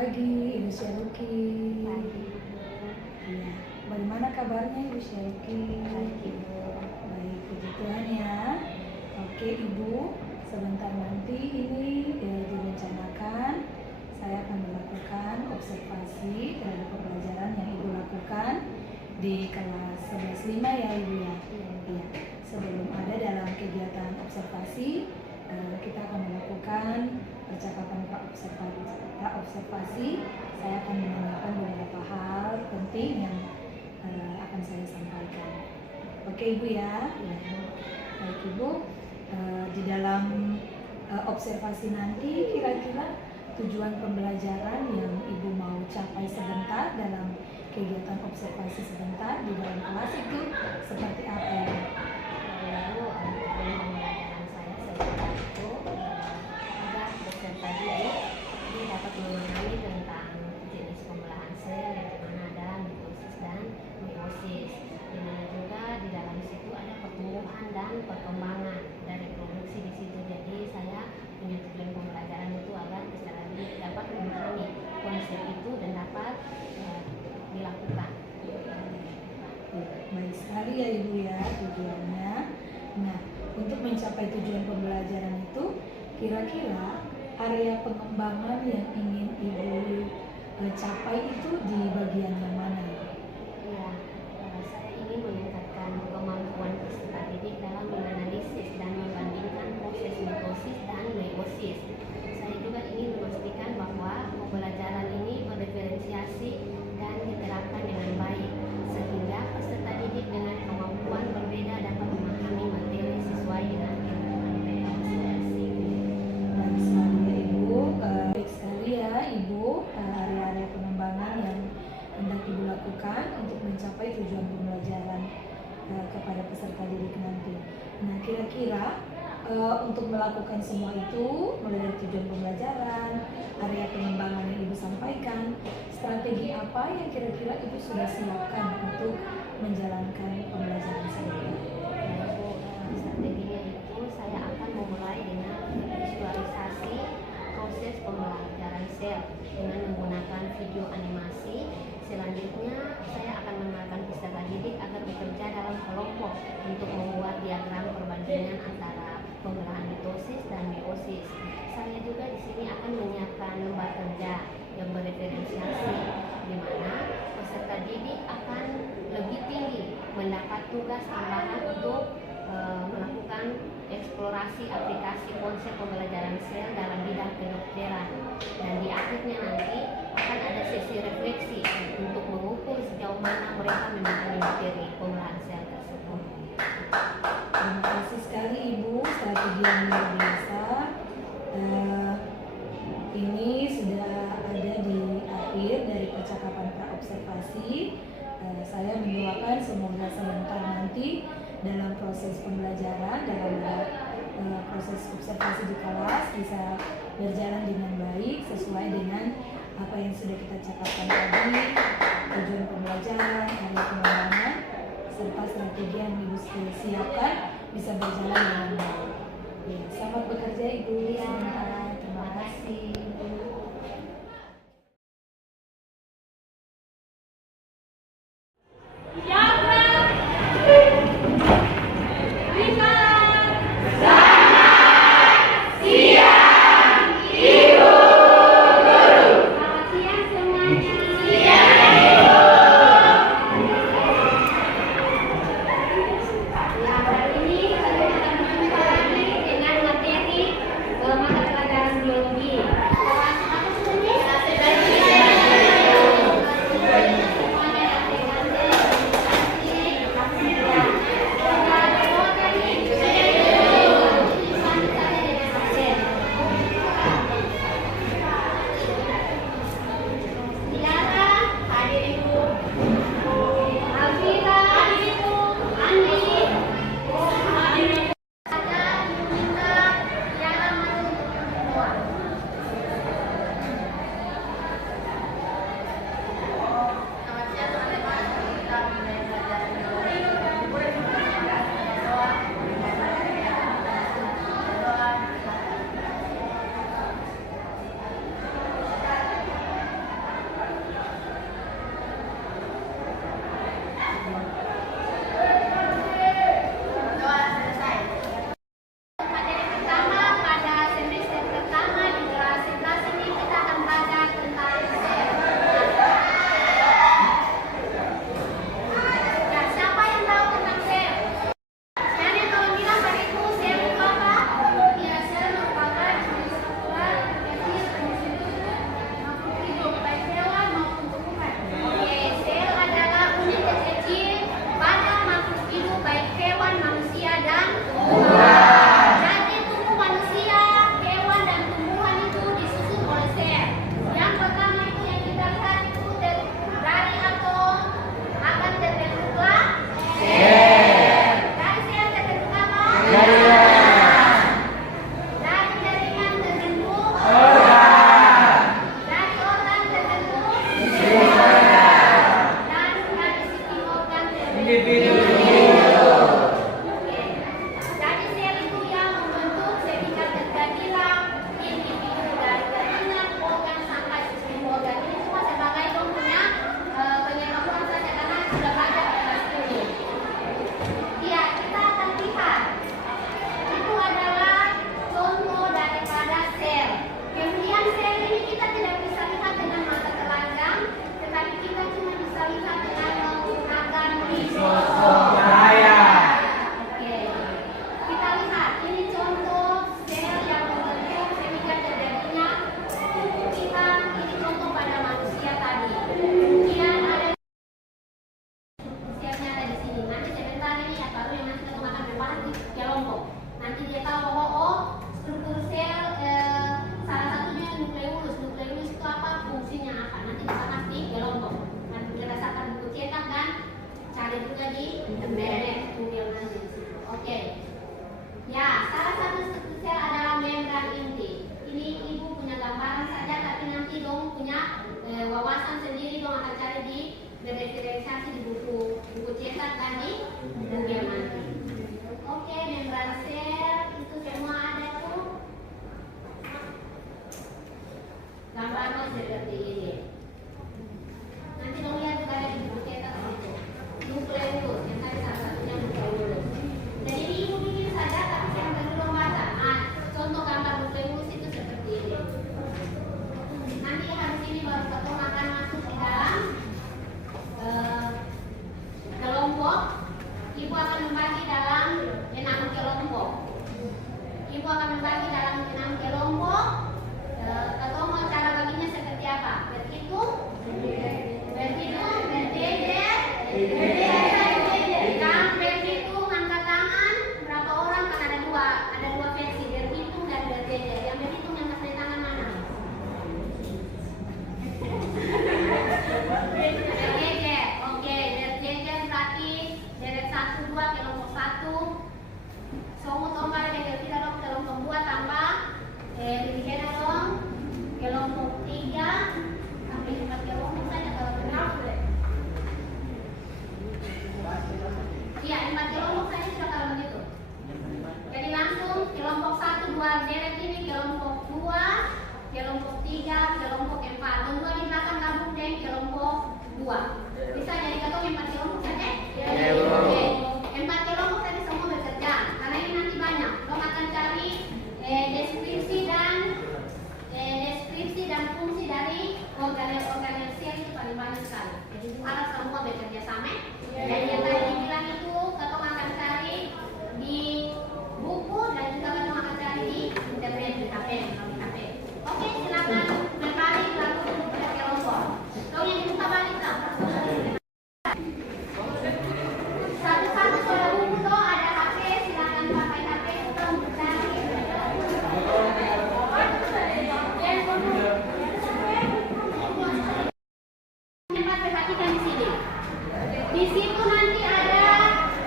pagi, Ibu Syaruki. Pagi. Iya. Bagaimana kabarnya Ibu Syaruki? Baik, Ibu. Baik, puji Tuhan ya. Oke Ibu, sebentar nanti ini direncanakan saya akan melakukan observasi terhadap pembelajaran yang Ibu lakukan di kelas 11.5 ya Ibu ya. Iya. Sebelum ada dalam kegiatan observasi, kita akan melakukan percakapan pra-observasi. Saya akan menanyakan beberapa hal penting yang akan saya sampaikan. Oke Ibu ya. Baik Ibu, di dalam observasi nanti kira-kira tujuan pembelajaran yang Ibu mau capai sebentar dalam kegiatan observasi sebentar di dalam kelas itu seperti apa ya? Lalu tujuan pembelajaran saya sebentar itu agar peserta didik ini dapat memahami tentang jenis pembelahan sel yang dimana ada mitosis dan meiosis, dimana juga di dalam situ ada pertumbuhan dan perkembangan dari produksi di situ. Jadi saya punya tujuan pembelajaran itu agar peserta didik dapat memahami konsep itu dan dapat dilakukan. Baik sekali ya Ibu ya tujuannya. Nah, untuk mencapai tujuan pembelajaran itu kira-kira area pengembangan yang ingin Ibu capai itu di bagian yang mana? Ya, saya ingin meningkatkan kemampuan peserta didik dalam menganalisis dan membandingkan proses mitosis dan meiosis. Saya juga ingin memastikan bahwa pembelajaran ini berdiferensiasi dan diterapkan dengan baik, sehingga peserta didik dengan kemampuan berbeda dapat memahami materi sesuai dengan kebutuhan mereka masing-masing. Baik sekali ya Ibu. Baik sekali ya Ibu, area-area pengembangan yang hendak Ibu lakukan untuk mencapai tujuan pembelajaran kepada peserta didik nanti. Nah, kira-kira untuk melakukan semua itu, mulai dari tujuan pembelajaran, area pengembangan yang Ibu sampaikan, strategi apa yang kira-kira Ibu sudah siapkan untuk menjalankan pembelajaran sendiri? Strateginya itu saya akan memulai dengan visualisasi proses pembelajaran sel dengan menggunakan video animasi. Selanjutnya saya akan mengenalkan peserta didik agar bekerja dalam kelompok untuk membuat diagram perbandingan antara pembelahan mitosis dan meiosis. Saya juga di sini akan menyiapkan lembar kerja yang berdiferensiasi, di mana peserta didik akan lebih tinggi mendapat tugas tambahan untuk melakukan eksplorasi aplikasi konsep pembelajaran sel dalam bidang kedokteran, dan di akhirnya nanti akan ada sesi refleksi untuk mengukur sejauh mana mereka memahami materi pembelahan sel tersebut. Terima kasih sekali Ibu, strategi yang luar biasa. Ini sudah ada di akhir dari percakapan pra-observasi. Saya mendoakan semoga sebentar nanti dalam proses pembelajaran, dalam proses observasi di kelas bisa berjalan dengan baik sesuai dengan apa yang sudah kita cakapkan tadi, tujuan pembelajaran, area pengembangan, serta strategi yang Ibu siapkan bisa berjalan dengan baik. Ya, selamat bekerja Ibu. Sebentar. Terima kasih. Dengan materi mata pelajaran biologi. Kelas nanti dia tahu bahwa struktur sel salah satunya nukleus. Nukleus itu apa, fungsinya apa, nanti kita pasti kelompok. Nanti berdasarkan buku cetak dan cari juga di internet, Google nanti. Oke. Ya, salah satu struktur sel adalah membran inti. Ini ibu punya gambaran saja, tapi nanti dong punya wawasan sendiri dong akan cari di referensiasi di buku cetak dan di Google nanti. Oke, membran sel itu semua ada tuh. Gambarnya seperti ini. Nanti dong lihat juga ada di buku cetak itu. Nukleus, yang tadi salah satunya nukleus. Jadi ibu bikin saja, tapi jangan perlu membaca. Contoh gambar nukleus itu seperti ini. Nanti habis ini baru kita akan masuk di dalam kelompok. Ibu akan membagi dalam 6 kelompok. Ibu akan membagi dalam 6 kelompok. Atau mau cara baginya seperti apa? Berhitung, berjejer, dan berhitung angkat tangan berapa orang, kan ada dua versi, berhitung dan berjejer. Yang berhitung yang kasih tangan mana? Berjejer. Oke, berjejer berarti deret 1, 2 kelompok 1. Semua tombol yang kita dong kelompok 2 tambah dilihat dong kelompok 3 sampai 4 kelompok saja kalau berapa? Iya, 4 kelompok saja sudah kalau begitu. Jadi langsung kelompok 1, 2 deret ini, kelompok 2, kelompok 3, kelompok 4. Dan 2 di belakang gabung dengan kelompok 2. Bisa jadi ketemu 4 kelompok saja? Oke. 4 kelompok tadi semua bekerja. Karena ini nanti banyak. Dong akan cari deskripsi dan fungsi dari organel sel itu paling banyak sekali. Jadi harus semua bekerja sama. Jadi yang tadi dibilang itu kita akan cari di buku dan juga kita akan cari di internet di HP. Oke, silakan berbalik lalu ke kelompok. Kalau yang dibuka balik lah. Satu-satu sudah buku tuh ada HP, silakan pakai HP untuk mencari. Perhatikan di sini. Di situ nanti ada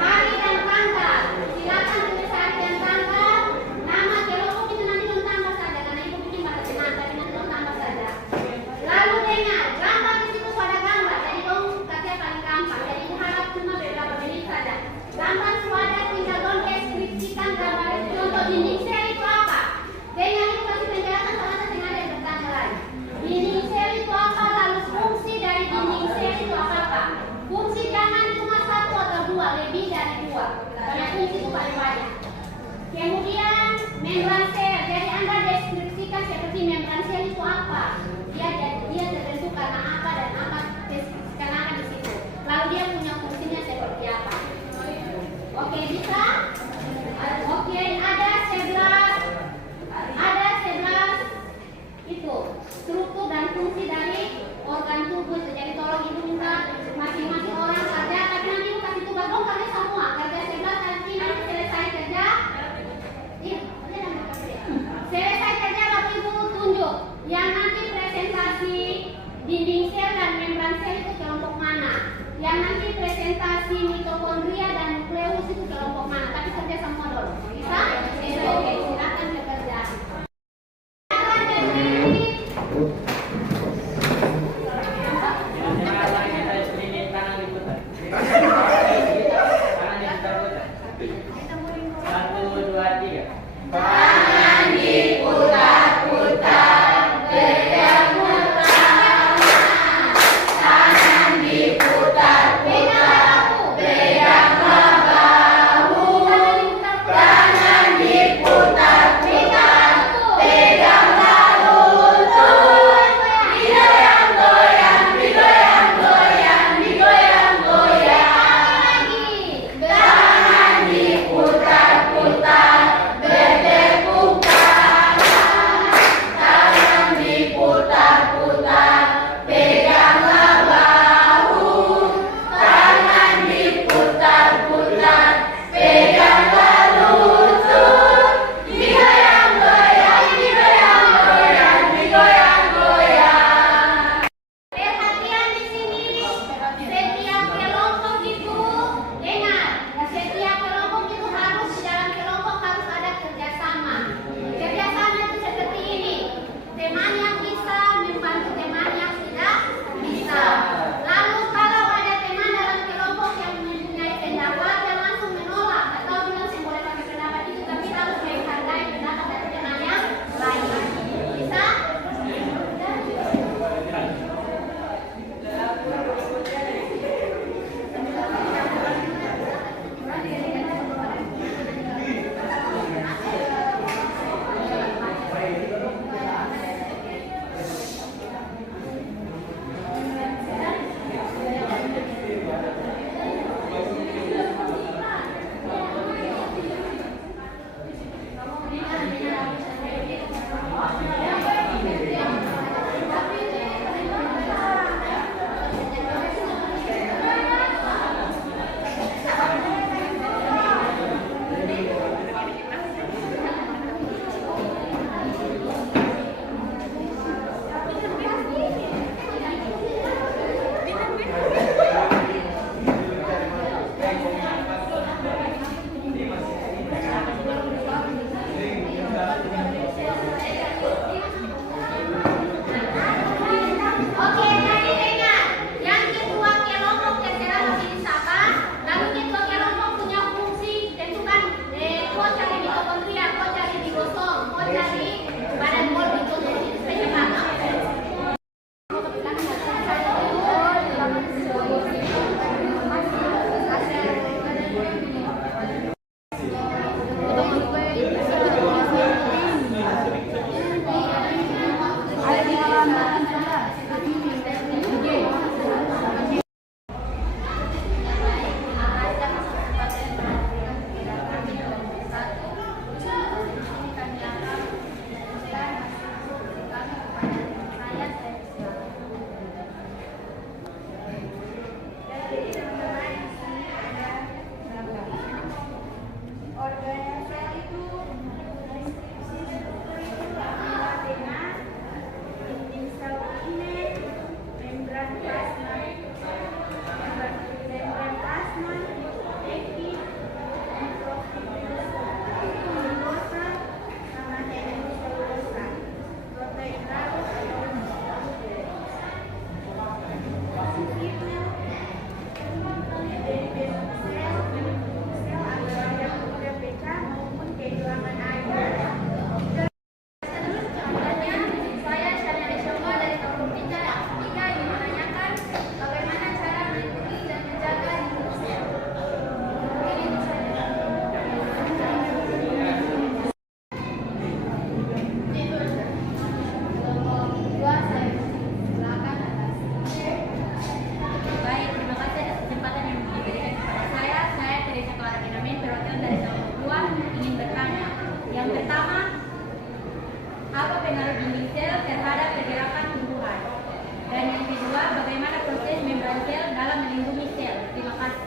hari dan tanggal. Silakan tulis hari dan tanggal. Nama kelompok itu nanti tambah saja karena ibu bikin pada senang, tapi nanti tambah saja. Lalu dengar, gambar di situ ada gambar. Jadi dong kasih paling gampang. Jadi ibu harap cuma beberapa menit saja. Gambar suara tinggal dong deskripsikan gambar itu. Contoh dinding sel itu apa? Dengar itu kasih penjelasan sama setengah yang bertanya lagi. Dinding sel itu apa? Lalu fungsi dari dinding sel itu apa? Fungsi jangan cuma 1 atau 2, lebih dari 2. Karena fungsi itu paling banyak. Kemudian membran sel. Jadi Anda deskripsikan seperti membran sel itu apa? Dia terbentuk karena apa dan apa deskripsikan apa di situ. Lalu dia punya fungsinya seperti apa? Oke, bisa? Oke, ada 11 itu struktur dan fungsi dari organ tubuh. Jadi tolong ibu minta masing-masing orang saja, tapi nanti ibu kasih tugas dong kalian semua kerja 11 nanti selesai kerja. Selesai kerja baru ibu tunjuk yang nanti presentasi pengaruh dinding sel terhadap pergerakan tumbuhan. Dan yang kedua, bagaimana proses membran sel dalam melindungi sel. Terima kasih.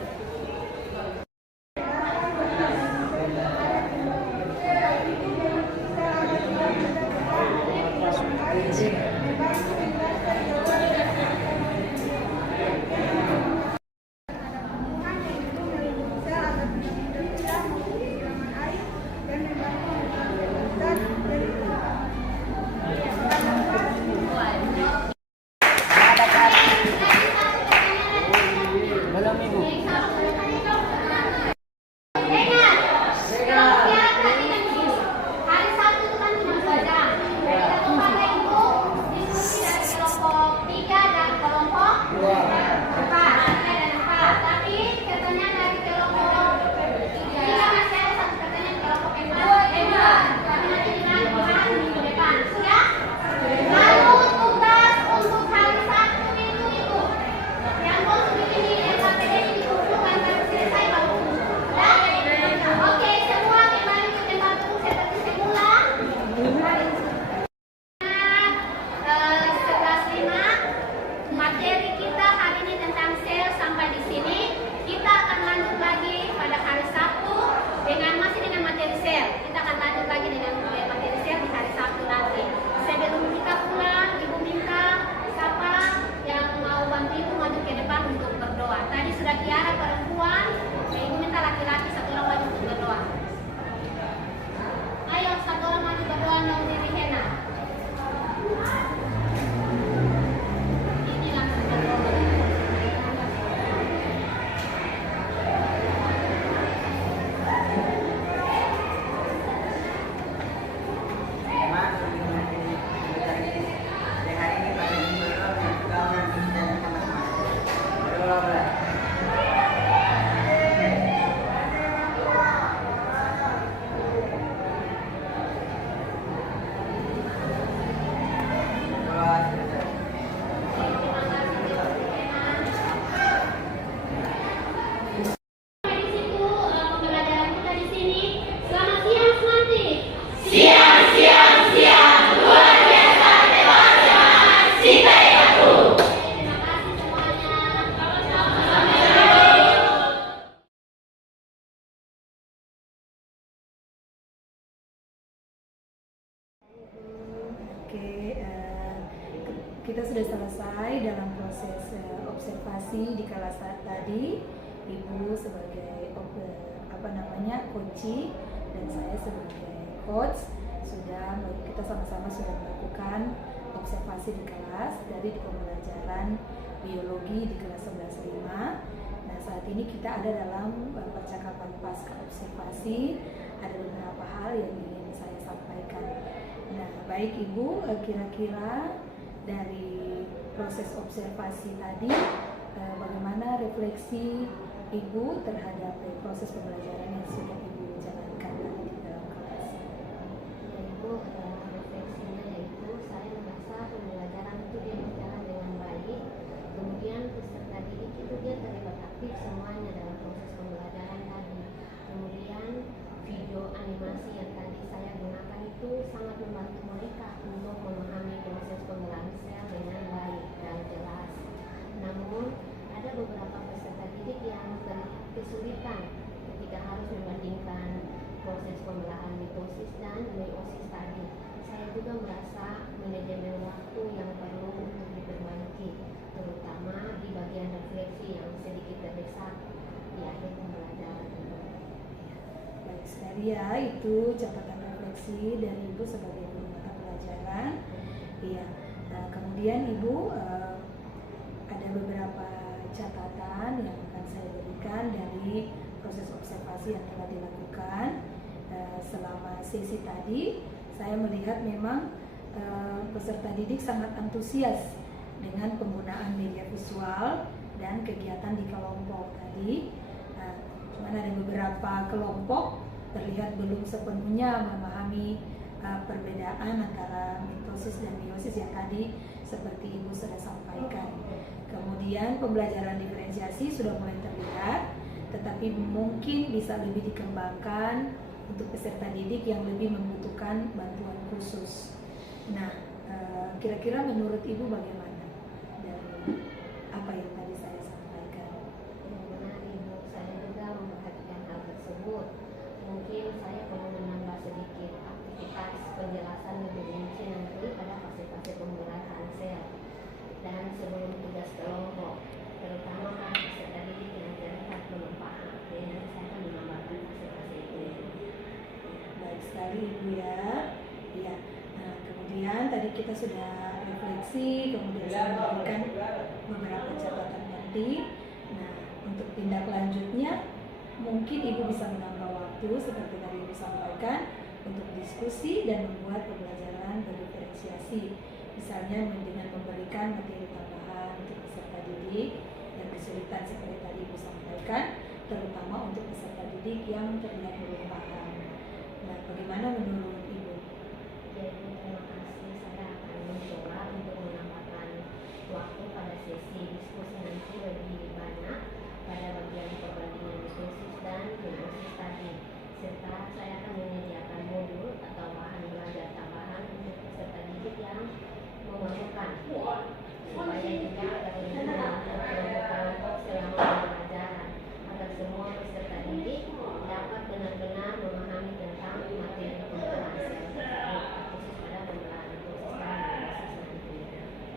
Kita sudah selesai dalam proses observasi di kelas tadi. Ibu sebagai coach dan saya sebagai coach kita sama-sama sudah melakukan observasi di kelas dari pembelajaran biologi di kelas 11.5. Nah, saat ini kita ada dalam percakapan pasca observasi. Ada beberapa hal yang ingin saya sampaikan. Nah, baik Ibu, kira-kira dari proses observasi tadi, bagaimana refleksi Ibu terhadap proses pembelajaran yang sudah Ibu jalankan tadi di dalam kelas? Ya, Ibu, refleksinya yaitu saya merasa pembelajaran itu dia berjalan dengan baik. Kemudian peserta didik itu dia terlibat aktif semuanya dalam proses pembelajaran tadi. Kemudian video animasi yang tadi saya gunakan itu sangat membantu mereka untuk memahami proses pengolahan sel dengan baik dan jelas. Namun ada beberapa peserta didik yang terlihat kesulitan ketika harus membandingkan proses pembelahan mitosis dan meiosis tadi. Saya juga merasa manajemen waktu yang perlu untuk diperbaiki, terutama di bagian refleksi yang sedikit terdesak di akhir pembelajaran. Baik sekali ya, itu catatan refleksi dari Ibu sebagai guru mata pelajaran. Iya. Nah, kemudian Ibu ada beberapa catatan yang akan saya berikan dari proses observasi yang telah dilakukan selama sesi tadi. Saya melihat memang peserta didik sangat antusias dengan penggunaan media visual dan kegiatan di kelompok tadi. Cuman ada beberapa kelompok terlihat belum sepenuhnya memahami perbedaan antara mitosis dan meiosis yang tadi seperti Ibu sudah sampaikan. Kemudian pembelajaran diferensiasi sudah mulai terlihat, tetapi mungkin bisa lebih dikembangkan untuk peserta didik yang lebih membutuhkan bantuan khusus. Nah, kira-kira menurut Ibu bagaimana dari apa yang tadi saya sampaikan? Benar Ibu, saya juga memperhatikan hal tersebut. Mungkin saya perlu menambah sedikit aktivitas penjelasan lebih rinci nanti pada fase-fase pemularan sel. Dan sebelum tugas kelompok, terutama peserta didik yang terlihat belum paham, jadi saya akan menambahkan fase-fase itu. Baik sekali Ibu ya. Ya. Nah, kemudian tadi kita sudah refleksi, kemudian saya memberikan beberapa catatan penting. Nah, untuk tindak lanjutnya, mungkin Ibu bisa menambah waktu seperti tadi Ibu sampaikan untuk diskusi dan membuat pembelajaran berdiferensiasi. Misalnya dengan memberikan materi tambahan untuk peserta didik yang kesulitan seperti tadi Ibu sampaikan, terutama untuk peserta didik yang terlihat belum paham. Nah, bagaimana menurut Ibu? Jadi terima kasih, saya akan mencoba untuk menambahkan waktu pada sesi diskusi nanti lebih banyak pada bagian perbandingan mitosis dan meiosis tadi, serta saya akan menyediakan modul atau bahan belajar tambahan untuk peserta didik yang memerlukan, supaya juga agar lebih kelompok selama pembelajaran, agar semua peserta didik dapat benar-benar memahami tentang materi pembelajaran sel tersebut, khusus pada pembelajaran proses dan meiosis nanti.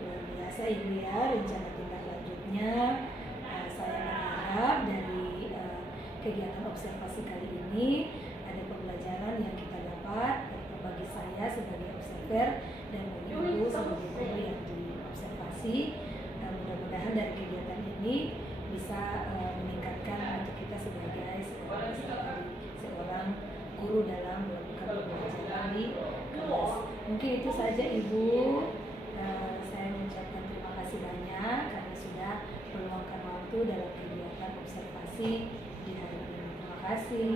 Luar biasa Ibu ya, rencana tindak lanjutnya. Saya berharap dari kegiatan observasi kali ini ada pembelajaran yang kita dapat bagi saya sebagai observer dan bagi Ibu sebagai guru yang diobservasi. Mudah-mudahan dari kegiatan ini bisa meningkatkan untuk kita sebagai seorang guru dalam melakukan pembelajaran di kelas. Mungkin itu saja Ibu. Saya mengucapkan terima kasih banyak karena sudah meluangkan waktu dalam kegiatan observasi di hari ini. Terima kasih.